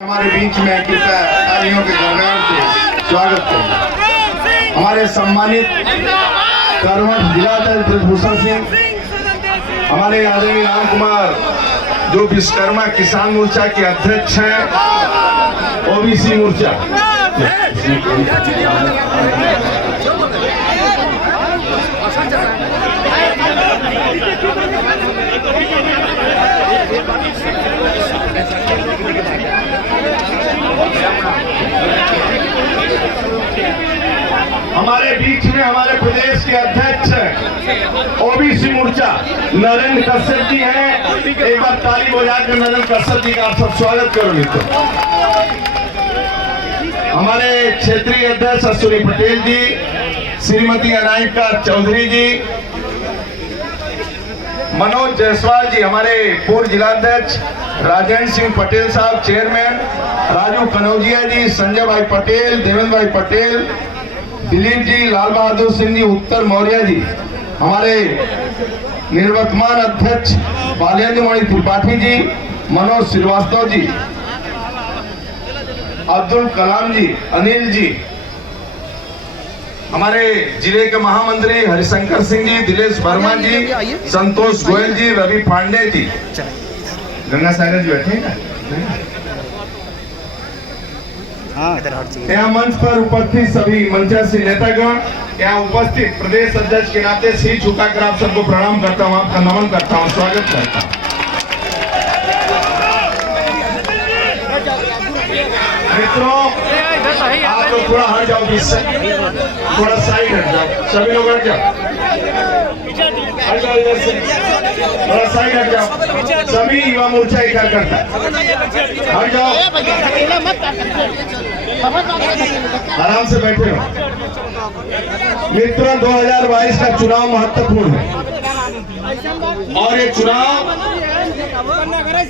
हमारे बीच में कृपया तालियों के गड़गड़ से स्वागत करें हमारे सम्मानित कर्मठ जिलाध्यक्ष ब्रजभूषण सिंह, हमारे आदरणीय राम कुमार जो विश्वकर्मा किसान मोर्चा के अध्यक्ष हैं, ओबीसी मोर्चा। हमारे बीच में हमारे प्रदेश के अध्यक्ष ओबीसी मोर्चा नरेंद्र कश्यप जी हैं। एक बार ताली बजाकर नरेंद्र कश्यप जी का आप सब स्वागत करो मित्रों। हमारे क्षेत्रीय अध्यक्ष अश्विनी पटेल जी, श्रीमती अनायिका चौधरी जी, मनोज जायसवाल जी, हमारे पूर्व जिलाध्यक्ष राजेंद्र सिंह पटेल साहब चेयरमैन, राजू कनौजिया जी, संजय भाई पटेल, देवेंद्र भाई पटेल, दिलीप जी, लाल बहादुर सिंह जी, उत्तर मौर्य जी, हमारे निर्वर्तमान अध्यक्ष बालेंद्र मणि त्रिपाठी जी, मनोज श्रीवास्तव जी, अब्दुल कलाम जी, अनिल जी, हमारे जिले के महामंत्री हरिशंकर सिंह जी, दिलेश वर्मा जी, संतोष गोयल जी, रवि पांडे जी, गंगा सागर जी बैठे हैं। यहाँ मंच पर उपस्थित सभी मंचासीन नेतागण, यहाँ उपस्थित प्रदेश अध्यक्ष के नाते सिर झुकाकर आप सबको प्रणाम करता हूँ, आपका नमन करता हूँ, स्वागत करता हूँ। मित्रों, आप लोग थोड़ा हट जाओ, बीच से थोड़ा साइड हट जाओ, सभी लोग हट जाओ, हट जाओ इधर से, थोड़ा साइड हट जाओ, सभी युवा मोर्चा एक करता हट जाओ, आराम से बैठे रहो। मित्रों, 2022 का चुनाव महत्वपूर्ण है और ये चुनाव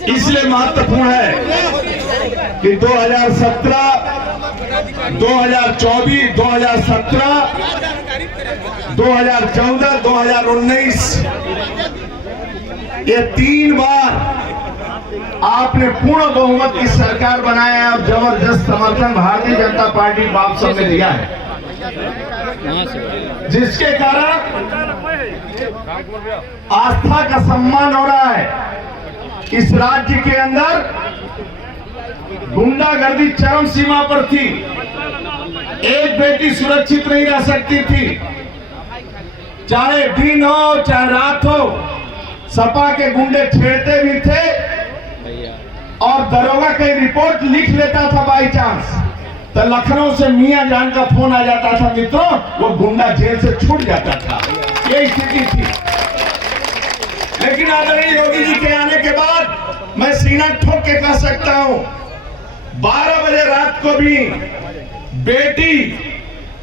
इसलिए महत्वपूर्ण है कि 2017, 2024, 2017, 2014, 2019 ये 3 बार आपने पूर्ण बहुमत की सरकार बनाया है और जबरदस्त समर्थन भारतीय जनता पार्टी को आप सबने दिया है, जिसके कारण आस्था का सम्मान हो रहा है। इस राज्य के अंदर गुंडागर्दी चरम सीमा पर थी, एक बेटी सुरक्षित नहीं रह सकती थी, चाहे दिन हो चाहे रात हो, सपा के गुंडे छेड़ते भी थे और दरोगा कहीं रिपोर्ट लिख लेता था बाई चांस, तो लखनऊ से मियां जान का फोन आ जाता था मित्रों, वो गुंडा जेल से छूट जाता था, ये स्थिति थी। लेकिन आदरणीय योगी जी के आने के बाद मैं सीना ठोक के कह सकता हूं, 12 बजे रात को भी बेटी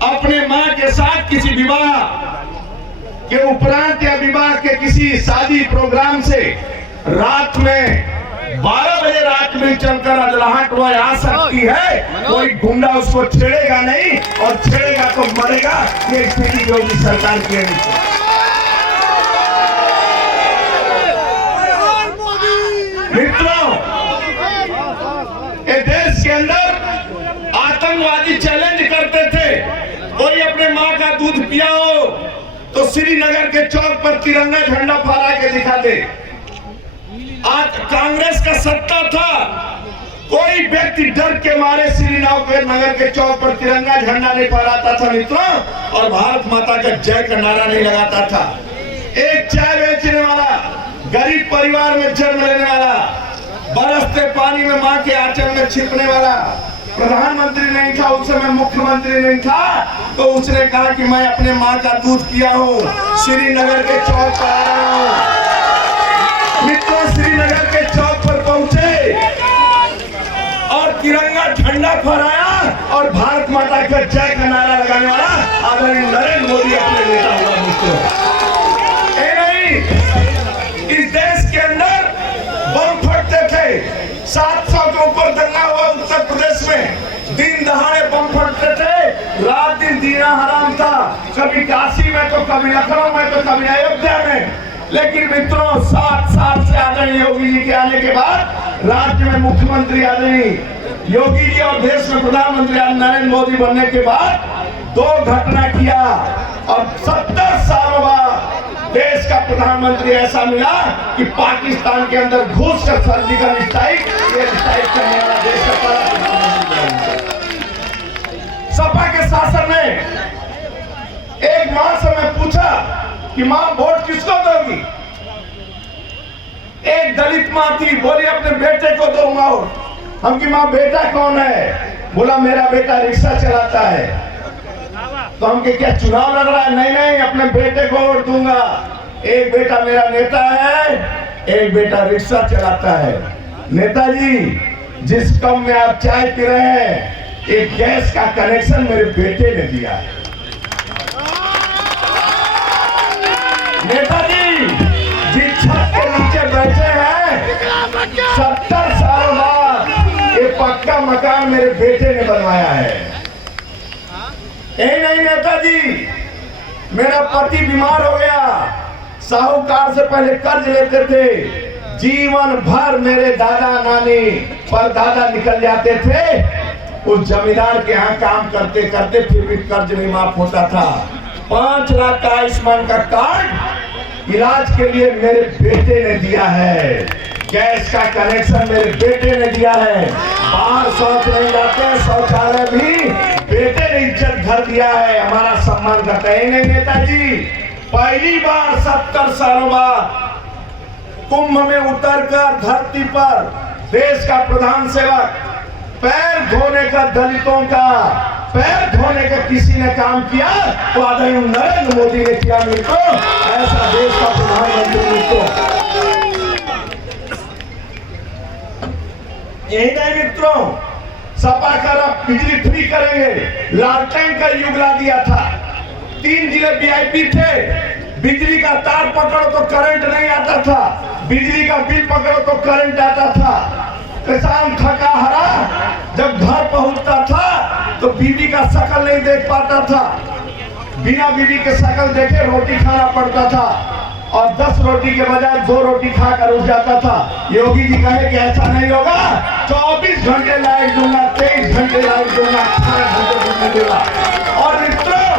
अपने मां के साथ किसी विवाह के उपरांत या विवाह के किसी शादी प्रोग्राम से रात में 12 बजे रात में चलकर अजलाहट वह आ सकती है, कोई गुंडा उसको छेड़ेगा नहीं और छेड़ेगा तो मरेगा। ये स्थिति योगी सरकार की है। मित्रों, ये देश के अंदर आतंकवादी चैलेंज करते थे, कोई अपने माँ का दूध पिया हो तो श्रीनगर के चौक पर तिरंगा झंडा फहरा के दिखा दे। आज कांग्रेस का सत्ता था, कोई व्यक्ति डर के मारे श्रीनगर के चौक पर तिरंगा झंडा नहीं फहराता था मित्रों, और भारत माता का जय का नारा नहीं लगाता था। एक चाय बेचने वाला, गरीब परिवार में जन्म लेने वाला, बरसते पानी में मां के आंचल में छिपने वाला प्रधानमंत्री नहीं था, उस समय मुख्यमंत्री नहीं था, तो उसने कहा कि मैं अपने मां का दूध पिया हूं, श्रीनगर के चौक पर आ रहा हूं। मित्रों, श्रीनगर के चौक पर पहुंचे और तिरंगा झंडा फहराया और भारत माता का जय का नारा लगाने वाला आदरणीय नरेंद्र मोदी अपने नेता हुआ। मित्रों, इस देश के अंदर बम फटते थे, 700 के ऊपर दंगा हुआ उत्तर प्रदेश में, दिन दहाड़े बम फटते थे, रात दिन जीना हराम था, कभी काशी में तो कभी लखनऊ में तो कभी अयोध्या में। लेकिन मित्रों, 7 साल से आदरणीय योगी जी के आने के बाद राज्य में मुख्यमंत्री आदरणीय योगी जी और देश में प्रधानमंत्री नरेंद्र मोदी बनने के बाद 2 घटना किया और 70 सालों बाद देश का प्रधानमंत्री ऐसा मिला कि पाकिस्तान के अंदर घुस कर सर्जिकल स्ट्राइक करने वाला देश का पहला प्रधानमंत्री। सपा के शासन में एक मां से मैं पूछा कि मां वोट किसको दोगी? एक दलित मां थी, बोली अपने बेटे को दूंगा। हम की मां बेटा कौन है? बोला मेरा बेटा रिक्शा चलाता है। तो हम के क्या चुनाव लड़ रहा है? नहीं नहीं, अपने बेटे को वोट दूंगा। एक बेटा मेरा नेता है, एक बेटा रिक्शा चलाता है। नेताजी, जिस कम में आप चाय पी रहे हैं, एक गैस का कनेक्शन मेरे बेटे ने दिया है। नेताजी, जिस छत के नीचे बैठे हैं, 70 साल बाद ये पक्का मकान मेरे बेटे ने बनवाया है। नहीं नेताजी, मेरा पति बीमार हो गया, साहूकार से पहले कर्ज लेते थे, जीवन भर मेरे दादा नानी परदादा निकल जाते थे, उस जमींदार के यहाँ काम करते करते फिर भी कर्ज नहीं माफ होता था। 5 लाख का आयुष्मान का कार्ड इलाज के लिए मेरे बेटे ने दिया है। गैस का कनेक्शन मेरे बेटे ने दिया है। बाहर शौच नहीं जाते, शौचालय भी बेटे ने इज्जत घर दिया है, हमारा सम्मान करते हैं। नहीं नेताजी, पहली बार 70 सालों बाद कुंभ में उतरकर धरती पर देश का प्रधान सेवक पैर धोने का, दलितों का पैर धोने का किसी ने काम किया तो आदरणीय नरेंद्र मोदी ने किया। मित्रों, ऐसा देश का प्रधानमंत्री मित्रों। यही नहीं मित्रों, सपा कर अब बिजली फ्री करेंगे। लालटेन का युग ला दिया था। 3 जिले वीआईपी थे, बिजली का तार पकड़ो तो करंट नहीं आता था, बिजली का बिल पकड़ो तो करंट आता था। किसान थका हरा जब घर पहुंचता था तो बीवी का शकल नहीं देख पाता था, बिना बीवी के शकल देखे रोटी खाना पड़ता था और 10 रोटी के बजाय 2 रोटी खाकर उठ जाता था। योगी जी कहे कि ऐसा नहीं होगा, 24 घंटे लाइट दूंगा, 23 घंटे लाइट दूंगा, 18 घंटे बिजली दूंगा। और मित्रों,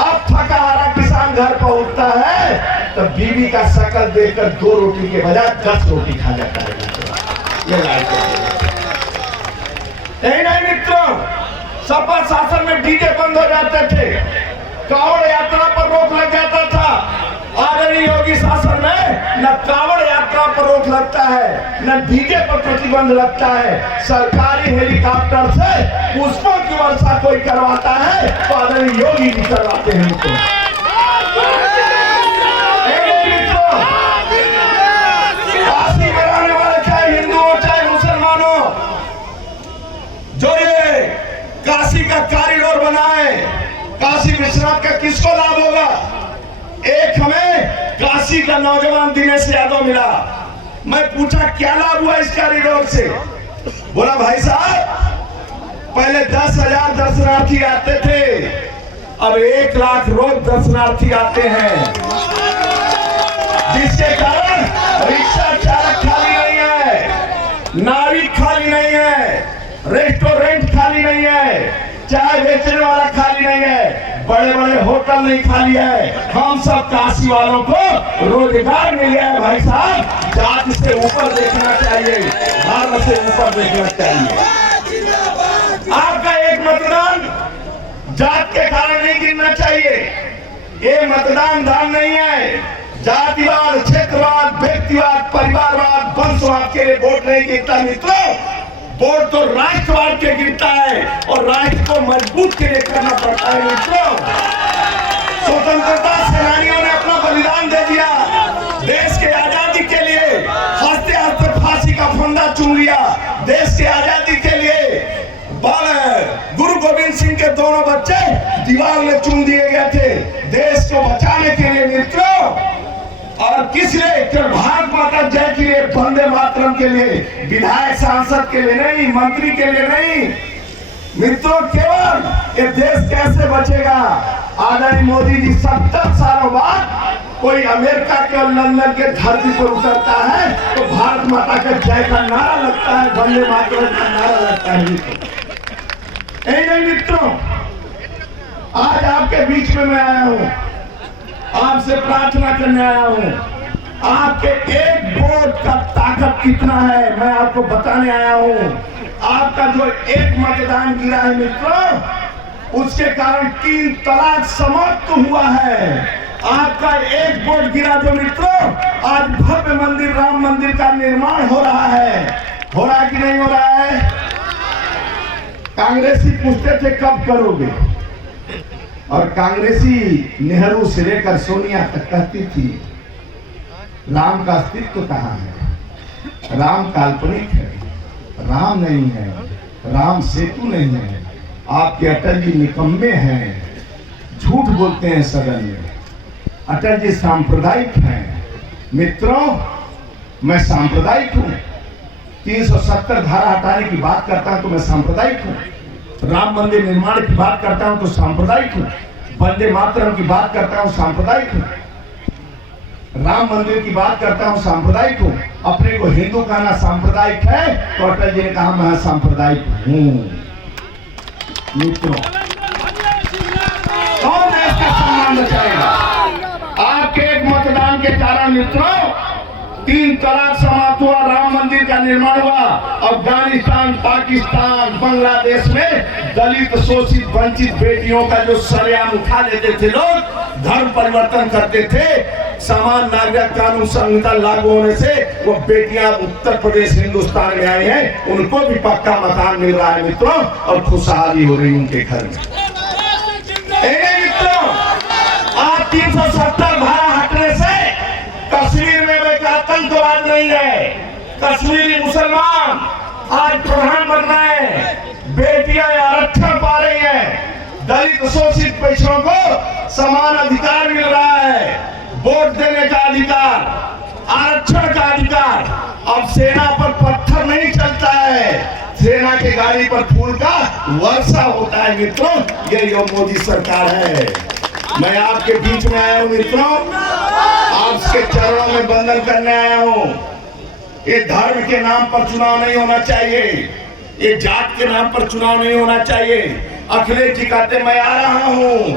अब थका हारा किसान घर पहुंचता है तो बीवी का शकल देखकर 2 रोटी के बजाय 10 रोटी खा जाता है। ये लाइट नहीं मित्रों, सपा शासन में डीजे बंद हो जाते थे, कांवड़ यात्रा पर रोक लग जाता था। आदरणीय योगी शासन में न कांवड़ यात्रा पर रोक लगता है, न डीजे पर प्रतिबंध लगता है। सरकारी हेलीकॉप्टर से पुष्पों की वर्षा कोई करवाता है तो आदरणीय योगी जी करवाते हैं। काशी में रहने वाले चाहे हिंदू हो चाहे मुसलमान हो, जो ये काशी का कॉरिडोर बनाए, काशी विश्वनाथ का किसको लाभ होगा? एक हमें काशी का नौजवान दिनेश यादव मिला। मैं पूछा क्या लाभ हुआ इस कॉरिडोर से? बोला भाई साहब, पहले 10,000 दर्शनार्थी आते थे, अब 1 लाख रोज दर्शनार्थी आते हैं, जिसके कारण रिक्शा चालक खाली नहीं है, नारी खाली नहीं है, रेस्टोरेंट खाली नहीं है, चाय बेचने वाला खाली नहीं है, बड़े बड़े होटल नहीं खाली है। हम सब काशी वालों को रोजगार मिल गया है। भाई साहब, जात से ऊपर देखना चाहिए, धर्म से ऊपर देखना चाहिए। आपका एक मतदान जात के कारण नहीं गिनना चाहिए। ये मतदान दान नहीं है। जातिवाद, क्षेत्रवाद, व्यक्तिवाद, परिवारवाद, वंशवाद के लिए वोट नहीं गिरता मित्रों, वोट तो राष्ट्रवाद के गिरता है और राष्ट्र को मजबूत के लिए करना पड़ता है। मित्रों, स्वतंत्रता सेनानियों ने अपना बलिदान दे दिया, देश के आजादी के लिए हंसते हंसते फांसी का फंदा चुन लिया। देश के आजादी के लिए गुरु गोविंद सिंह के दोनों बच्चे दीवार में चुन दिए गए थे, देश को बचाने के लिए मित्रों। और किस लिए? केवल भारत माता जय के लिए, वंदे मातरम के लिए, विधायक सांसद के लिए नहीं, मंत्री के लिए नहीं मित्रों। केवल ये देश कैसे बचेगा? आदरणीय मोदी जी 70 सालों बाद कोई अमेरिका के और लंदन के धरती पर उतरता है तो भारत माता का जय का नारा लगता है, वंदे मातरम का नारा लगता है। नहीं मित्रों, आज आपके बीच में मैं आया हूं, आपसे प्रार्थना करने आया हूं। आपके एक वोट का ताकत कितना है मैं आपको बताने आया हूं। आपका जो एक मतदान गिरा है मित्रों, उसके कारण 3 तलाक समाप्त हुआ है। आपका एक वोट गिरा जो मित्रों, आज भव्य मंदिर राम मंदिर का निर्माण हो रहा है। हो रहा है कि नहीं हो रहा है? कांग्रेसी पूछते थे कब करोगे, और कांग्रेसी नेहरू से लेकर सोनिया तक कहती थी राम का अस्तित्व कहाँ है, राम काल्पनिक है, राम नहीं है, राम सेतु नहीं है। आपके अटल जी निकम्मे हैं, झूठ बोलते हैं सदन में। अटल जी सांप्रदायिक हैं। मित्रों, मैं सांप्रदायिक हूं। 370 धारा हटाने की बात करता हूं तो मैं सांप्रदायिक हूं। राम मंदिर निर्माण की बात करता हूं तो सांप्रदायिक हूं। वंदे मातरम की बात करता हूं, सांप्रदायिक हूं। राम मंदिर की बात करता हूं, सांप्रदायिक हूं। अपने को हिंदू कहना सांप्रदायिक है तो अटल जी ने कहा मैं सांप्रदायिक हूं। मित्रों, कौन देश का सम्मान बचाएगा? आपके एक मतदान के कारण मित्रों 3 तलाक समाप्त हुआ, राम मंदिर का निर्माण हुआ। अफगानिस्तान, पाकिस्तान, बांग्लादेश में दलित, शोषित, वंचित बेटियों का जो सरेआम उठा लेते थे लोग, धर्म परिवर्तन करते थे, समान नागरिक कानून संहिता लागू होने से वो बेटियां उत्तर प्रदेश हिंदुस्तान में आई हैं, उनको भी पक्का मकान मिल रहा है मित्रों, और खुशहाली हो रही उनके घर में। मित्रों, आज 370 धारा हटने से कश्मीर में एक आतंकवाद नहीं है। कश्मीरी मुसलमान आज प्रधान बन रहे हैं, बेटियां आरक्षण पा रही हैं, दलित शोषित पिछड़ों को समान अधिकार मिल रहा है, वोट देने का अधिकार, आरक्षण का अधिकार। अब सेना पर पत्थर नहीं चलता है, सेना की गाड़ी पर फूल का वर्षा होता है। मित्रों, ये मोदी सरकार है। मैं आपके बीच में आया हूं मित्रों, आपके चरणों में वंदन करने आया हूं। ये धर्म के नाम पर चुनाव नहीं होना चाहिए, ये जात के नाम पर चुनाव नहीं होना चाहिए। अखिलेश जी कहते मैं आ रहा हूं,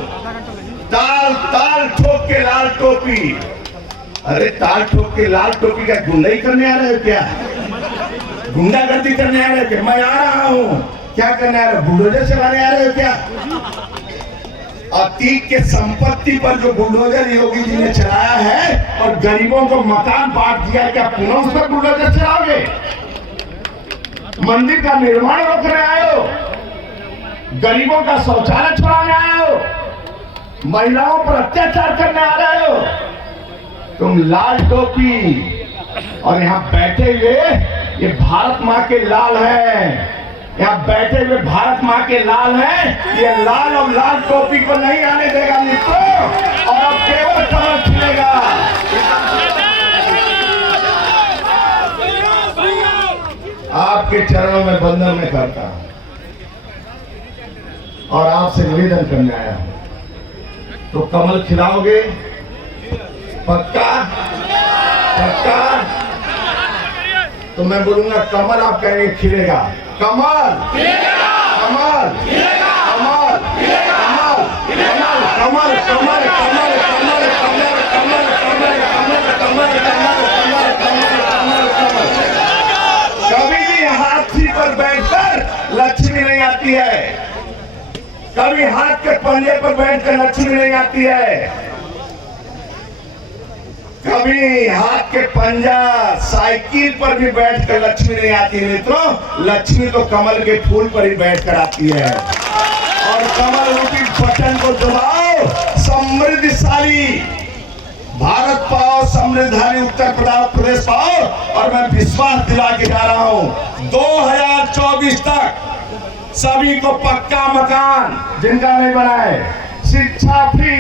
ताल ताल ठोक के लाल टोपी। अरे ताल ठोक के लाल टोपी का गुंडाई करने आ रहे हो क्या? गुंडागर्दी करने आ रहे हो क्या? मैं आ रहा हूं, क्या करने आ रहे हो? बुलडोजर चलाने आ रहे हो क्या? अतीत के संपत्ति पर जो बुलडोजर योगी जी ने चलाया है और गरीबों को मकान बांट दिया, क्या पुनः उस पर बुलडोजर चलाओगे? मंदिर का निर्माण रोकने आए हो, गरीबों का शौचालय छुड़ाने आए हो, महिलाओं पर अत्याचार करने आ रहे हो। तुम लाल टोपी और यहाँ बैठे हुए ये भारत माँ के लाल है, यहाँ बैठे हुए भारत माँ के लाल हैं। ये लाल और लाल टोपी को नहीं आने देगा मित्रों, और अब केवल कमल खिलेगा। आपके चरणों में वंदन में करता हूं और आपसे निवेदन करने आया हूं, तो कमल खिलाओगे? पक्का? पक्का? तो मैं बोलूंगा कमल, आप कहेंगे खिलेगा। कमल, कमल, कमल, कमल, कमल, कमल, कमल, कमल, कमल, कमल, कमल, कमल, कमल, कमल, कमल, कमल, कमल। कभी भी हाथी पर बैठकर लक्ष्मी नहीं आती है, कभी हाथ के पंजे पर बैठकर लक्ष्मी नहीं आती है, कभी हाथ के पंजा साइकिल पर भी बैठकर लक्ष्मी नहीं आती है मित्रों। लक्ष्मी तो कमल के फूल पर ही बैठकर आती है, और कमल रूपी बटन को दबाओ, समृद्धशाली भारत पाओ, समृद्धशाली उत्तर प्रदेश पाओ। और मैं विश्वास दिला के जा रहा हूं 2024 तक सभी को पक्का मकान, जिनका नहीं बना है, शिक्षा फ्री,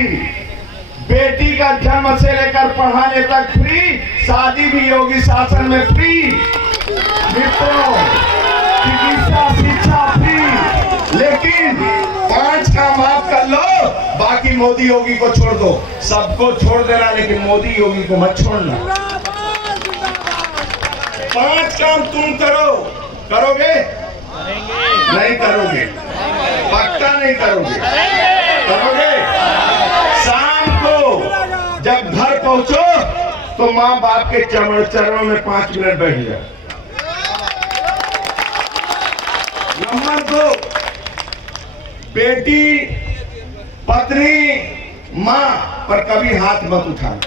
बेटी का जन्म से लेकर पढ़ाने तक फ्री, शादी भी योगी शासन में फ्री मित्रों, चिकित्सा शिक्षा फ्री। लेकिन 5 का माफ कर लो, बाकी मोदी योगी को छोड़ दो, सबको छोड़ देना, लेकिन मोदी योगी को मत छोड़ना। 5 काम तुम करो, करोगे? नहीं करोगे, पक्का नहीं करोगे, करोगे? शाम को जब घर पहुंचो तो माँ बाप के चरणों में 5 मिनट बैठ जाओ। नंबर 2, बेटी, पत्नी, माँ पर कभी हाथ मत उठाना।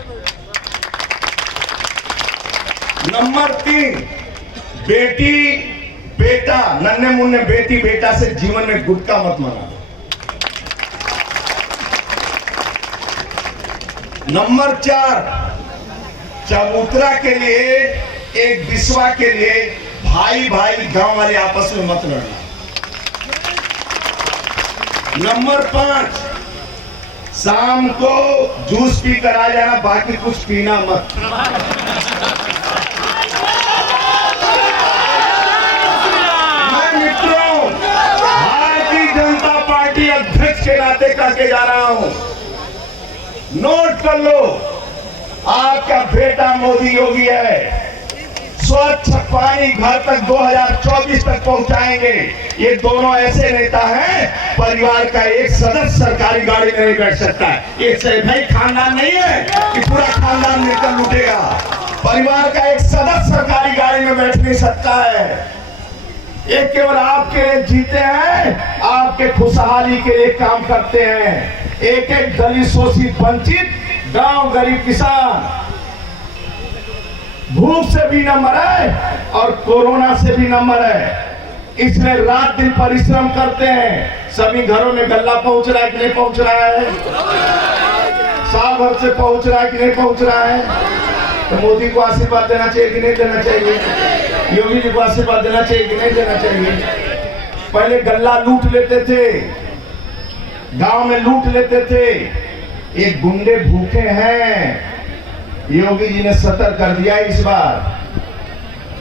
नंबर 3, बेटी, बेटा, नन्हे मुन्ने बेटी बेटा से जीवन में गुटका मत मना। नंबर 4, चबूतरा के लिए, एक बिस्वा के लिए भाई भाई गांव वाले आपस में मत लड़ना। नंबर 5, शाम को जूस पी कर आ जाना, बाकी कुछ पीना मत। मैं मित्रों भारतीय जनता पार्टी अध्यक्ष के नाते करके जा रहा हूं, नोट कर लो, आपका बेटा मोदी योगी है। स्वच्छ पानी घर तक 2024 तक पहुंचाएंगे। ये दोनों ऐसे नेता हैं, परिवार का एक सदस्य सरकारी गाड़ी में नहीं बैठ सकता है। ये भाई खानदान नहीं है कि पूरा खानदान मिलकर लूटेगा। परिवार का एक सदस्य सरकारी गाड़ी में बैठ नहीं सकता है। ये केवल आपके लिए जीते हैं, आपके खुशहाली के लिए काम करते हैं। एक एक दलित, शोषित, वंचित, गांव, गरीब, किसान भूख से भी न मरे और कोरोना से भी न मरे, इसलिए रात दिन परिश्रम करते हैं। सभी घरों में गल्ला पहुंच रहा है कि नहीं पहुंच रहा है? साल भर से पहुंच रहा है कि नहीं पहुंच रहा है? तो मोदी को आशीर्वाद देना चाहिए कि नहीं देना चाहिए? योगी जी को आशीर्वाद देना चाहिए कि नहीं देना चाहिए? पहले गल्ला लूट लेते थे, गांव में लूट लेते थे, ये गुंडे भूखे हैं। योगी जी ने सतर्क कर दिया इस बार।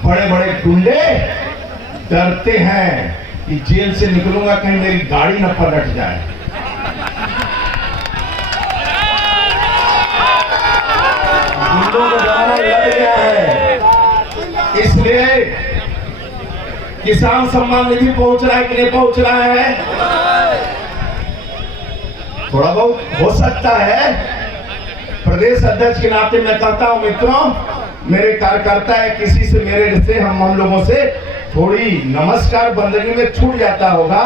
बड़े बड़े गुंडे डरते हैं कि जेल से निकलूंगा कहीं मेरी गाड़ी न पलट जाए। गुंडों को डराना लग गया है, इसलिए किसान सम्मान निधि पहुंच रहा है कि नहीं पहुंच रहा है? थोड़ा बहुत हो सकता है। प्रदेश अध्यक्ष के नाते मैं कहता हूं मित्रों, मेरे कार्यकर्ता है, किसी से मेरे से हम लोगों से थोड़ी नमस्कार बंदगी में छूट जाता होगा,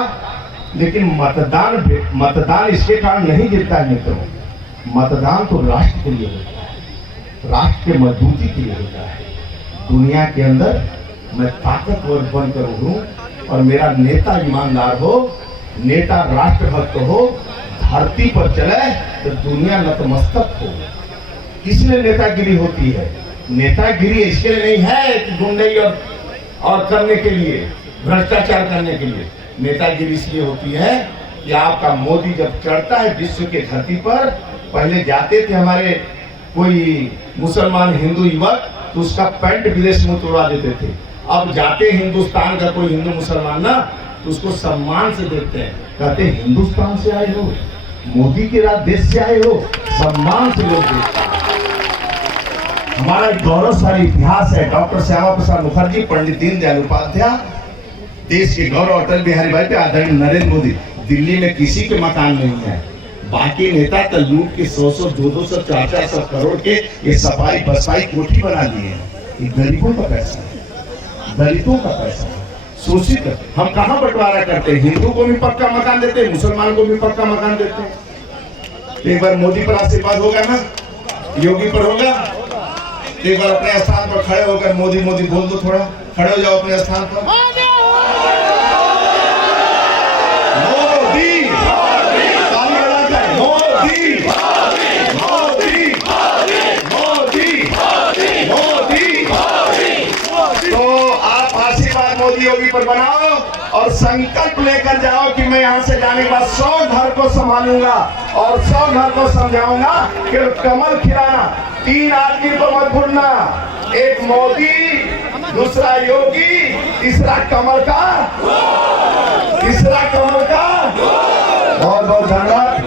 लेकिन मतदान इसके कारण नहीं गिरता है मित्रों। मतदान तो राष्ट्र के लिए होता है, राष्ट्र के मजबूती के लिए होता है। दुनिया के अंदर मैं ताकतवर बनकर उभरूं और मेरा नेता ईमानदार हो, नेता राष्ट्रभक्त हो, धरती पर चले तो दुनिया नतमस्तक हो। इसलिए नेतागिरी होती है। नेतागिरी इसके लिए नहीं है कि गुंडई और करने के लिए, भ्रष्टाचार करने के लिए। नेतागिरी इसलिए होती है कि आपका मोदी जब चढ़ता है विश्व के धरती पर, पहले जाते थे हमारे कोई मुसलमान हिंदू युवक तो उसका पैंट विदेश में तोड़ा देते थे। अब जाते हिंदुस्तान का कोई हिंदू मुसलमान ना तो उसको सम्मान से देखते हैं, कहते हैं हिंदुस्तान से आए हो, मोदी के देश से आए हो, सम्मान से लोग देखते हैं। हमारा एक गौरवशाली इतिहास है। डॉक्टर श्यामा प्रसाद मुखर्जी, पंडित दीनदयाल उपाध्याय, देश के गौरव अटल बिहारी वाजपेयी, आदरणीय नरेंद्र मोदी। दिल्ली में किसी के मकान नहीं है, बाकी नेता तो लूट के 100-100, 200, 400 करोड़ के ये सफाई बसाई कोठी बना दिए हैं। ये गरीबों का पैसा है, दलितों का पैसा है, शोषित। हम कहाँ बंटवारा करते हैं? हिंदू को भी पक्का मकान देते हैं, मुसलमान को भी पक्का मकान देते हैं। एक बार मोदी पर आशीर्वाद होगा ना, योगी पर होगा। एक बार अपने स्थान पर खड़े होकर मोदी मोदी बोल दो, थोड़ा खड़े हो जाओ अपने स्थान पर। मोदी, ताली बजाकर मोदी, मोदी, मोदी, मोदी। तो आप आशीर्वाद मोदी योगी पर बनाओ और संकल्प लेकर जाओ कि मैं यहाँ से जाने के बाद 100 घर को संभालूंगा और 100 घर को समझाऊंगा कि कमल खिलाना। 3 आदमी को मत भूलना, एक मोदी, दूसरा योगी, तीसरा कमल का, बहुत बहुत धन्यवाद।